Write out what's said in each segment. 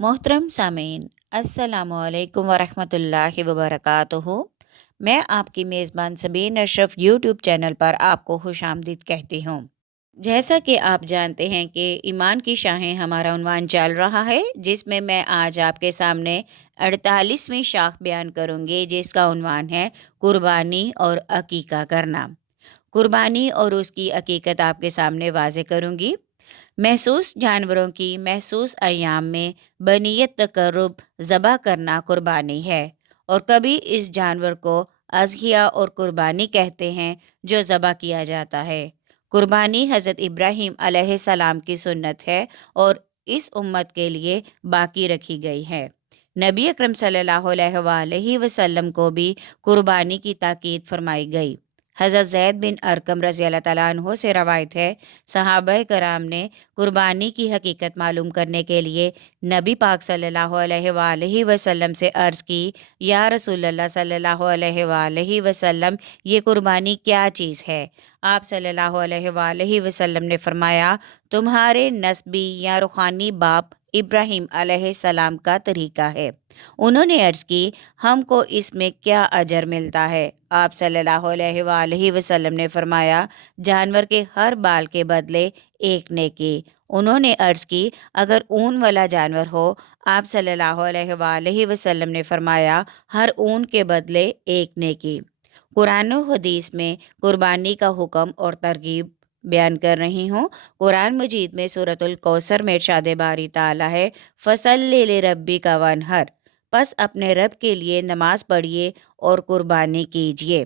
मोहतरम सामीन, अस्सलामुअलैकुम वरहमतुल्लाहि वबरकातुहू। मैं आपकी मेज़बान सबीन अशरफ यूट्यूब चैनल पर आपको खुशामदीद कहती हूँ। जैसा कि आप जानते हैं कि ईमान की शाखें हमारा उन्वान चल रहा है, जिसमें मैं आज आपके सामने 48वीं शाख बयान करूँगी, जिसका उन्वान है कुर्बानी और अकीका करना। कुर्बानी और उसकी हकीकत आपके सामने वाज़े करूँगी। महसूस जानवरों की महसूस अय्याम में बनीयत तकर्रुब ज़बह करना कुर्बानी है, और कभी इस जानवर को अज़हिया और कुर्बानी कहते हैं जो ज़बह किया जाता है। कुर्बानी हज़रत इब्राहीम अलैहिस्सलाम की सुन्नत है और इस उम्मत के लिए बाकी रखी गई है। नबी अकरम सल्लल्लाहु अलैहि वसल्लम को भी कुर्बानी की ताकीद फरमाई गई। हज़रत ज़ैद बिन अरकम रज़ी अल्लाह ताला अन्हो से रवायत है, सहाबा कराम ने कुर्बानी की हकीकत मालूम करने के लिए नबी पाक सल्लल्लाहु अलैहि वसल्लम से अर्ज़ की, या रसूलल्लाह सल्लल्लाहु अलैहि वसल्लम, ये कुर्बानी क्या चीज़ है? आप सल्लल्लाहु अलैहि वसल्लम ने फरमाया, तुम्हारे नस्बी या रूहानी बाप इब्राहीम अलैहिस्सलाम का तरीका है। उन्होंने अर्ज़ की, हमको इसमें क्या अजर मिलता है? आप सल्लल्लाहु अलैहि वसल्लम ने फरमाया, जानवर के हर बाल के बदले एक नेकी। उन्होंने अर्ज़ की, अगर ऊन वाला जानवर हो? आप सल्लल्लाहु अलैहि वसल्लम ने फरमाया, हर ऊन के बदले एक नेकी। कुरान और हदीस में कुर्बानी का हुक्म और तरगीब बयान कर रही हूँ। कुरान मजीद में सूरतुल कौसर में इरशाद बारी ताला है, फसल्लि लिरब्बिका वनहर, बस अपने रब के लिए नमाज पढ़िए और कुर्बानी कीजिए।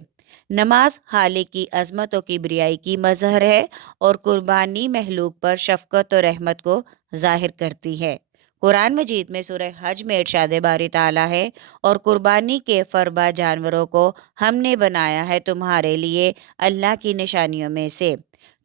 नमाज हाले की अज़मत और किबरियाई की मज़हर है और कुर्बानी महलूक पर शफ़क़त और रहमत को ज़ाहिर करती है। कुरान मजीद में सूरह हज में इरशाद बारी ताला है, और कुर्बानी के फ़रबा जानवरों को हमने बनाया है तुम्हारे लिए अल्लाह की निशानियों में से।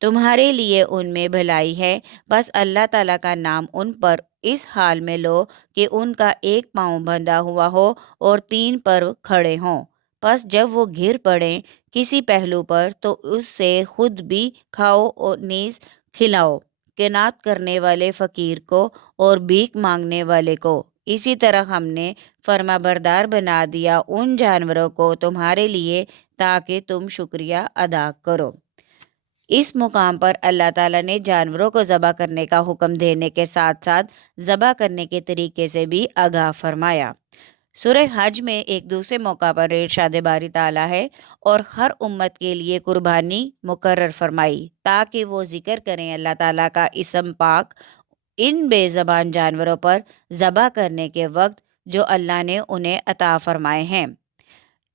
तुम्हारे लिए उनमें भलाई है, बस अल्लाह ताला का नाम उन पर इस हाल में लो कि उनका एक पाँव बंधा हुआ हो और तीन पर खड़े हों। बस जब वो गिर पड़ें किसी पहलू पर तो उससे खुद भी खाओ और नीज खिलाओ, किनात करने वाले फ़कीर को और भीख मांगने वाले को। इसी तरह हमने फर्माबरदार बना दिया उन जानवरों को तुम्हारे लिए, ताकि तुम शुक्रिया अदा करो। इस मुकाम पर अल्लाह ताला ने जानवरों को ज़बह करने का हुक्म देने के साथ साथ ज़बह करने के तरीके से भी आगाह फरमाया। सूरह हज में एक दूसरे मौका पर इरशाद बारी ताला है, और हर उम्मत के लिए कुर्बानी मुकर्रर फरमाई, ताकि वो जिक्र करें अल्लाह ताला का इसम पाक इन बेज़बान जानवरों पर ज़बह करने के वक्त जो अल्लाह ने उन्हें अता फरमाए हैं।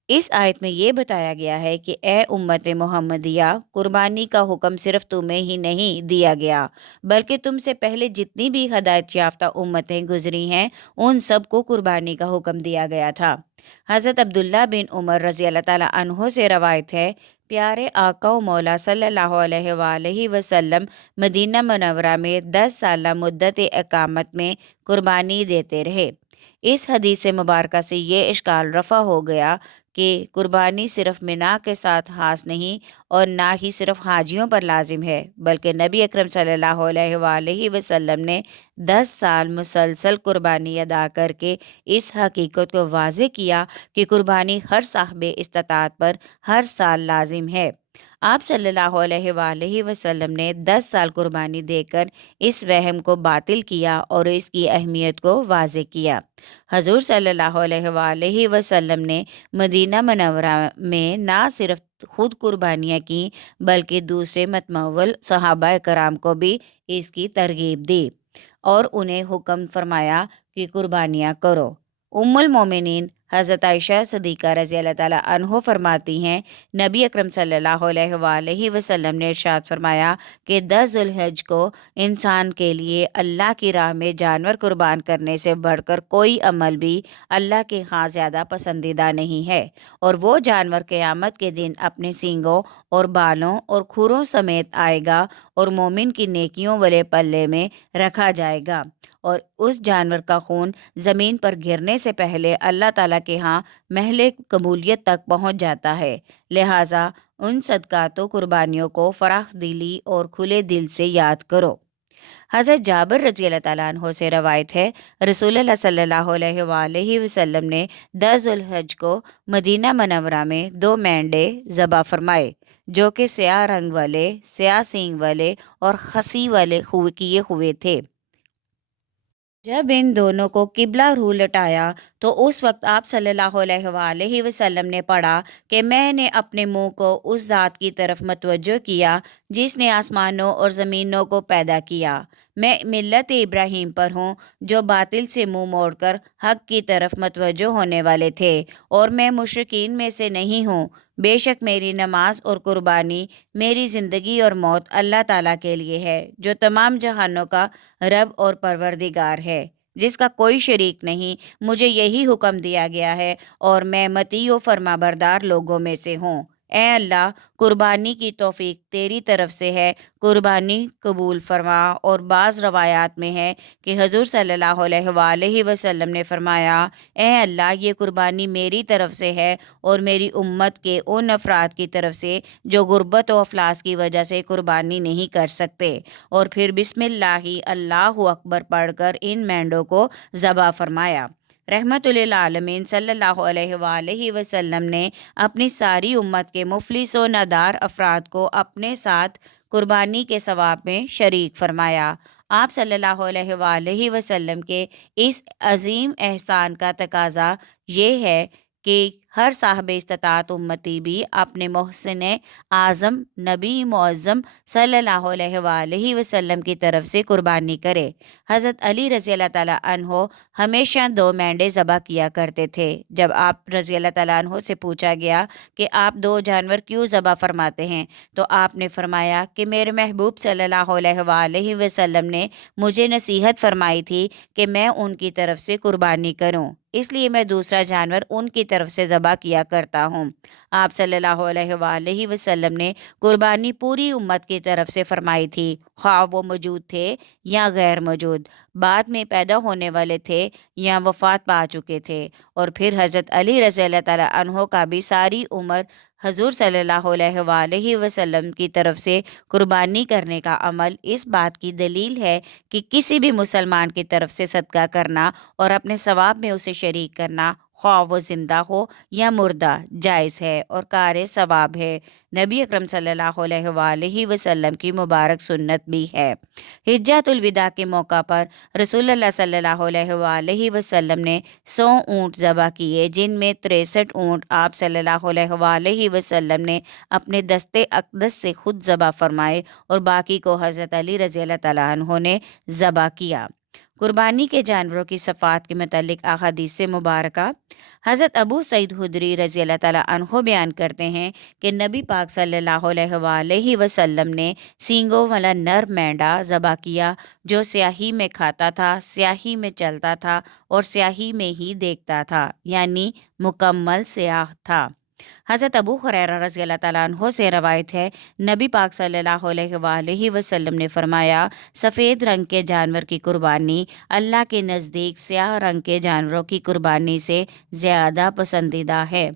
इस आयत में ये बताया गया है कि ए उम्मत मोहम्मदिया, कुर्बानी का हुक्म सिर्फ तुम्हें ही नहीं दिया गया, बल्कि तुमसे पहले जितनी भी हदायत याफ्ता उम्मतें गुजरी हैं उन सबको कुर्बानी का हुक्म दिया गया था। हज़रत अब्दुल्ला बिन उमर रज़ी अल्लाह ताला अन्हो से रवायत है, प्यारे आका व मौला सल्लल्लाहु अलैहि वसल्लम मदीना मुनव्वरा में 10 साल मुद्दत इकामत में कुर्बानी देते रहे। इस हदीस मुबारक से ये इश्काल रफ़ा हो गया कि कुर्बानी सिर्फ मिना के साथ खास नहीं, और ना ही सिर्फ हाजियों पर लाजिम है, बल्कि नबी अकरम सल्लल्लाहु अलैहि वसल्लम ने 10 साल मुसलसल कुर्बानी अदा करके इस हकीकत को वाज़े किया कि कुर्बानी हर साहिब इस्तात पर हर साल लाजिम है। आप सल्लल्लाहु अलैहि वसल्लम ने 10 साल कुर्बानी देकर इस वहम को बातिल किया और इसकी अहमियत को वाज़े किया। हजूर सल्लल्लाहु अलैहि वसल्लम ने मदीना मुनव्वरा में ना सिर्फ खुद कुर्बानियाँ की, बल्कि दूसरे मतमवल सहाबा कराम को भी इसकी तरगीब दी और उन्हें हुक्म फरमाया कि कुर्बानियाँ करो। उम्मुल मोमिनीन हज़रत आयशा सदीक़ा रज़ी अल्लाह ताला अन्हो फरमाती हैं, नबी अकरम सल्लल्लाहु अलैहि वसल्लम ने इरशाद फरमाया कि 10 ज़ुल्हज को इंसान के लिए अल्लाह की राह में जानवर कुर्बान करने से बढ़कर कोई अमल भी अल्लाह के यहाँ ज़्यादा पसंदीदा नहीं है, और वो जानवर क़यामत के दिन अपने सींगों और बालों और खुरों समेत आएगा और मोमिन की नेकियों वाले पल्ले में रखा जाएगा, और उस जानवर का खून ज़मीन पर गिरने से पहले अल्लाह ताला के यहाँ महले कबूलियत तक पहुँच जाता है। लिहाजा उन सदकातों कुर्बानियों को फराख दिली और खुले दिल से याद करो। حضرت جابر رضی اللہ تعالیٰ عنہ سے روایت ہے، رسول اللہ صلی اللہ علیہ وآلہ وسلم نے 10 ذوالحج کو مدینہ منورہ میں 2 مینڈے ذبح فرمائے، جو کہ سیاہ رنگ والے، سیاہ سینگ والے اور خسی والے کیے ہوئے تھے۔ جب ان دونوں کو قبلہ روح لٹایا تو اس وقت آپ صلی اللہ علیہ وآلہ وسلم نے پڑھا کہ میں نے اپنے منہ کو اس ذات کی طرف متوجہ کیا جس نے آسمانوں اور زمینوں کو پیدا کیا۔ میں ملت ابراہیم پر ہوں جو باطل سے منہ موڑ کر حق کی طرف متوجہ ہونے والے تھے، اور میں مشرکین میں سے نہیں ہوں۔ بے شک میری نماز اور قربانی، میری زندگی اور موت اللہ تعالیٰ کے لیے ہے، جو تمام جہانوں کا رب اور پروردگار ہے، جس کا کوئی شریک نہیں۔ مجھے یہی حکم دیا گیا ہے اور میں مطیع و فرما بردار لوگوں میں سے ہوں۔ اے اللہ، قربانی کی توفیق تیری طرف سے ہے، قربانی قبول فرما۔ اور بعض روایات میں ہے کہ حضور صلی اللہ علیہ وآلہ وسلم نے فرمایا، اے اللہ، یہ قربانی میری طرف سے ہے اور میری امت کے ان افراد کی طرف سے جو غربت و افلاس کی وجہ سے قربانی نہیں کر سکتے۔ اور پھر بسم اللہ اللہ اکبر پڑھ کر ان مینڈوں کو ذبح فرمایا۔ رحمت للعالمین صلی اللہ علیہ وآلہ وسلم نے اپنی ساری امت کے مفلس و نادار افراد کو اپنے ساتھ قربانی کے ثواب میں شریک فرمایا۔ آپ صلی اللہ علیہ وآلہ وسلم کے اس عظیم احسان کا تقاضا یہ ہے کہ ہر صاحب استطاعت امتی بھی اپنے محسن اعظم نبی معظم صلی اللہ علیہ وآلہ وسلم کی طرف سے قربانی کرے۔ حضرت علی رضی اللہ تعالیٰ عنہ ہمیشہ 2 مینڈے ذبح کیا کرتے تھے۔ جب آپ رضی اللہ تعالیٰ عنہ سے پوچھا گیا کہ آپ 2 جانور کیوں ذبح فرماتے ہیں تو آپ نے فرمایا کہ میرے محبوب صلی اللہ علیہ وآلہ وسلم نے مجھے نصیحت فرمائی تھی کہ میں ان کی طرف سے قربانی کروں، اس لیے میں دوسرا جانور ان کی طرف سے ذبح کیا کرتا ہوں۔ آپ صلی اللہ علیہ وآلہ وسلم نے قربانی پوری امت کی طرف سے فرمائی تھی، خواہ وہ موجود تھے یا غیر موجود، بعد میں پیدا ہونے والے تھے یا وفات پا چکے تھے۔ اور پھر حضرت علی رضی اللہ تعالیٰ عنہ کا بھی ساری عمر حضور صلی اللہ علیہ وآلہ وسلم کی طرف سے قربانی کرنے کا عمل اس بات کی دلیل ہے کہ کسی بھی مسلمان کی طرف سے صدقہ کرنا اور اپنے ثواب میں اسے شریک کرنا، خواہ وہ زندہ ہو یا مردہ، جائز ہے اور کار ثواب ہے۔ نبی اکرم صلی اللہ علیہ وآلہ وسلم کی مبارک سنت بھی ہے۔ حجۃ الوداع کے موقع پر رسول اللہ صلی اللہ علیہ وآلہ وسلم نے 100 اونٹ ذبح کیے، جن میں 63 اونٹ آپ صلی اللہ علیہ وآلہ وسلم نے اپنے دست اقدس سے خود ذبح فرمائے اور باقی کو حضرت علی رضی اللہ تعالیٰ عنہ نے ذبح کیا۔ قربانی کے جانوروں کی صفات کے متعلق احادیث مبارکہ، حضرت ابو سعید خدری رضی اللہ تعالیٰ عنہ بیان کرتے ہیں کہ نبی پاک صلی اللہ علیہ وآلہ وسلم نے سینگوں والا نر مینڈا ذبح کیا جو سیاہی میں کھاتا تھا، سیاہی میں چلتا تھا اور سیاہی میں ہی دیکھتا تھا، یعنی مکمل سیاہ تھا۔ حضرت ابو ہریرہ رضی اللہ تعالیٰ عنہ سے روایت ہے، نبی پاک صلی اللہ علیہ وآلہ وسلم نے فرمایا، سفید رنگ کے جانور کی قربانی اللہ کے نزدیک سیاہ رنگ کے جانوروں کی قربانی سے زیادہ پسندیدہ ہے۔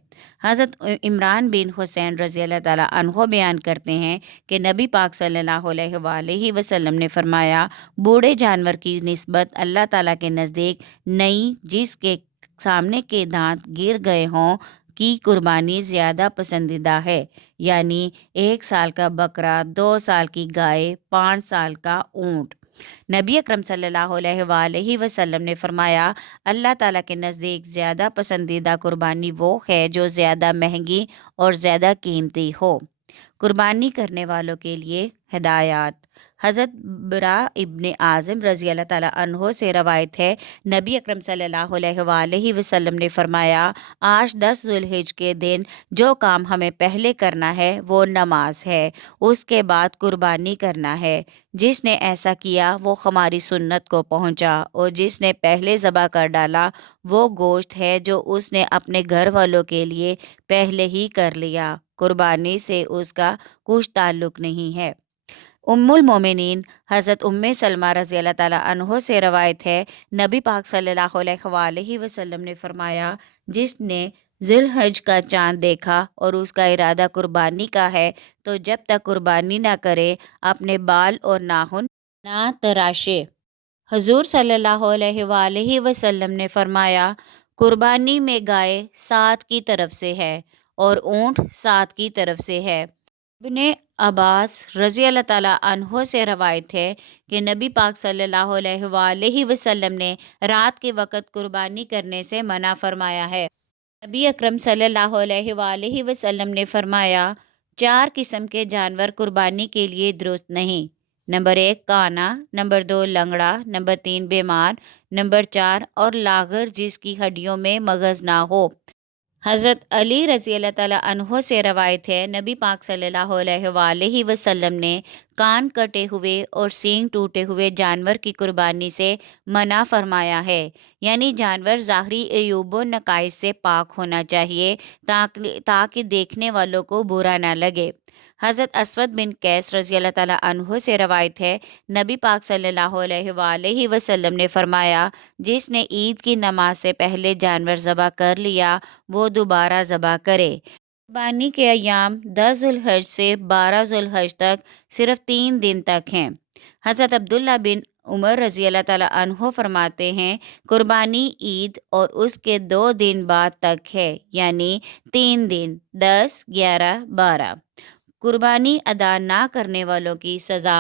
حضرت عمران بن حسین رضی اللہ تعالیٰ عنہ بیان کرتے ہیں کہ نبی پاک صلی اللہ علیہ وآلہ وسلم نے فرمایا، بوڑھے جانور کی نسبت اللہ تعالیٰ کے نزدیک نئی جس کے سامنے کے دانت گر گئے ہوں کی قربانی زیادہ پسندیدہ ہے، یعنی 1 سال کا بکرا، 2 سال کی گائے، 5 سال کا اونٹ۔ نبی اکرم صلی اللہ علیہ وآلہ وسلم نے فرمایا، اللہ تعالیٰ کے نزدیک زیادہ پسندیدہ قربانی وہ ہے جو زیادہ مہنگی اور زیادہ قیمتی ہو۔ قربانی کرنے والوں کے لیے ہدایات۔ حضرت برا ابن عازم رضی اللہ تعالیٰ عنہ سے روایت ہے، نبی اکرم صلی اللہ علیہ وآلہ وسلم نے فرمایا، آج 10 ذوالحج کے دن جو کام ہمیں پہلے کرنا ہے وہ نماز ہے، اس کے بعد قربانی کرنا ہے۔ جس نے ایسا کیا وہ ہماری سنت کو پہنچا، اور جس نے پہلے ذبح کر ڈالا وہ گوشت ہے جو اس نے اپنے گھر والوں کے لیے پہلے ہی کر لیا، قربانی سے اس کا کچھ تعلق نہیں ہے۔ ام المومنین حضرت ام سلمہ رضی اللہ تعالیٰ عنہ سے روایت ہے، نبی پاک صلی اللہ علیہ وآلہ وسلم نے فرمایا، جس نے ذی الحج کا چاند دیکھا اور اس کا ارادہ قربانی کا ہے تو جب تک قربانی نہ کرے اپنے بال اور ناخن ना तराशे। हजूर सल्लल्लाहु अलैहि वसल्लम ने फरमाया, कुर्बानी में गाय सात की तरफ से है और ऊँट सात की तरफ से है। इब्ने अब्बास रज़ी अल्लाह ताला अन्हो से रवायत है कि नबी पाक सल्लल्लाहु अलैहि वसल्लम ने रात के वक़्त कुर्बानी करने से मना फरमाया है। नबी अकरम सल्लल्लाहु अलैहि वसल्लम ने फरमाया, चार किस्म के जानवर कुर्बानी के लिए दुरुस्त नहीं। नंबर एक काना, नंबर दो लंगड़ा, नंबर तीन बीमार, नंबर चार और लागर जिसकी हड्डियों में मगज़ ना हो। हज़रत अली रज़ी अल्लाह ताला अन्हो से रवायत है, नबी पाक सल्लल्लाहु अलैहि वसल्लम ने कान कटे हुए और सींग टूटे हुए जानवर की कुर्बानी से मना फरमाया है। यानी जानवर ज़ाहरी अयूब व नकाइस से पाक होना चाहिए ताकि देखने वालों को बुरा ना लगे। हज़रत असवद बिन कैस रज़ी अल्लाह ताला अन्हो से रवायत है, नबी पाक सल्लल्लाहु अलैहि वसल्लम ने फरमाया, जिसने ईद की नमाज से पहले जानवर ज़बह कर लिया वो दोबारा ज़बह करे। कुर्बानी के अयाम 10 ज़ुल्हज से 12 ज़ुल्हज तक सिर्फ 3 दिन तक हैं। हज़रत अब्दुल्ला बिन उमर रज़ी अल्लाह ताला अन्हो फरमाते हैं, कुर्बानी ईद और उसके 2 दिन बाद तक है, यानी 3 दिन 10, 11, 12। कुर्बानी अदा ना करने वालों की सज़ा।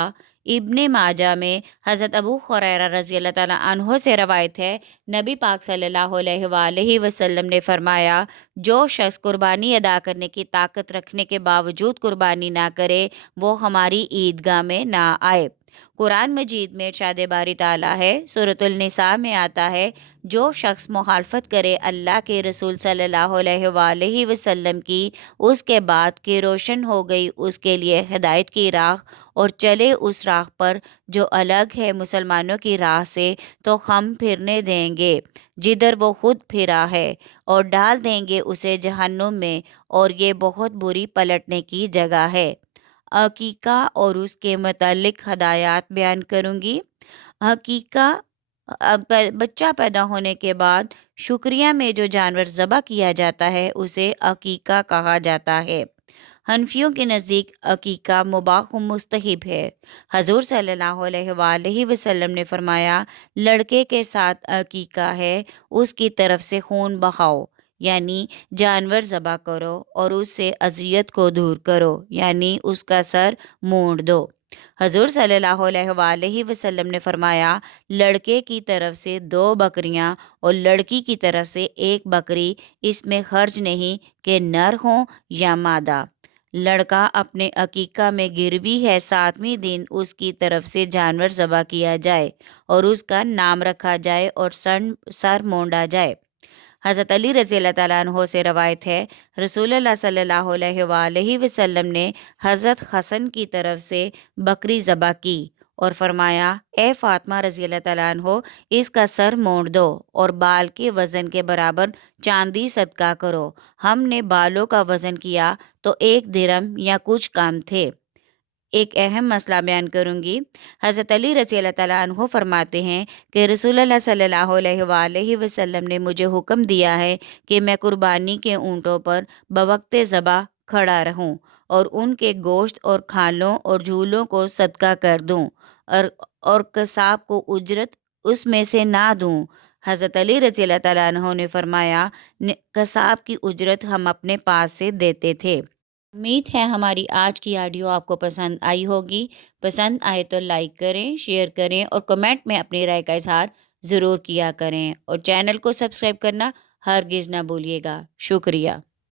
इब्ने माजा में हज़रत अबू हुरैरा रज़ी अल्लाह ताला अन्हो से रवायत है, नबी पाक सल्लल्लाहु अलैहि वसल्लम ने फरमाया, जो शख्स कुर्बानी अदा करने की ताकत रखने के बावजूद कुर्बानी ना करे वो हमारी ईदगाह में ना आए। कुरान मजीद में इरशाद बारी ताला है, सूरतुल निसा में आता है, जो शख्स मुखालफत करे अल्लाह के रसूल सल्लल्लाहु अलैहि वसल्लम की उसके बाद कि रोशन हो गई उसके लिए हिदायत की राह और चले उस राह पर जो अलग है मुसलमानों की राह से, तो हम फिरने देंगे जिधर वो खुद फिरा है और डाल देंगे उसे जहन्नुम में, और ये बहुत बुरी पलटने की जगह है। अकीका और उसके मतलब हदायत बयान करूँगी। हकीका बच्चा पैदा होने के बाद शुक्रिया में जो जानवर ज़बह किया जाता है उसे अकीका कहा जाता है। हनफियों के नज़दीक अकीका मुबाह व मुस्तहिब है। हजूर सल्लल्लाहु अलैहि वसल्लम ने फरमाया, लड़के के साथ अकीका है उसकी तरफ से खून बहाओ, यानी जानवर ज़बह करो और उससे अजियत को दूर करो, यानी उसका सर मोड़ दो। हजूर सल्लल्लाहु अलैहि वसल्लम ने फरमाया, लड़के की तरफ से 2 बकरियां और लड़की की तरफ से 1 बकरी, इसमें खर्च नहीं कि नर हो या मादा। लड़का अपने अकीका में गिरवी है, 7वें दिन उसकी तरफ से जानवर ज़बह किया जाए और उसका नाम रखा जाए और सर मोड़ा जाए। हज़रत अली रज़ी अल्लाह ताला अन्हो से रवायत है, रसूलुल्लाह सल्लल्लाहु अलैहि वसल्लम ने हज़रत हसन की तरफ से बकरी ज़बह की और फरमाया, ए फ़ातिमा रज़ी अल्लाह ताला अन्हो, इसका सर मोड़ दो और बाल के वज़न के बराबर चांदी सदका करो। हमने बालों का वज़न किया तो 1 दिरहम या कुछ कम थे। एक अहम मसला बयान करूँगी। हज़रत अली रज़ी अल्लाह ताला अन्हो फरमाते हैं कि रसूलुल्लाह सल्लल्लाहु अलैहि वसल्लम ने मुझे हुक्म दिया है कि मैं कुर्बानी के ऊँटों पर बवक्ते ज़बह खड़ा रहूं और उनके गोश्त और खालों और झूलों को सदका कर दूं और कसाब को उजरत उसमें से ना दूं। हज़रत अली रज़ी अल्लाह ताला अन्हो ने फरमाया, कसाब की उजरत हम अपने पास से देते थे। उम्मीद है हमारी आज की ऑडियो आपको पसंद आई होगी। पसंद आए तो लाइक करें, शेयर करें और कमेंट में अपनी राय का इजहार ज़रूर किया करें और चैनल को सब्सक्राइब करना हरगिज़ ना भूलिएगा। शुक्रिया।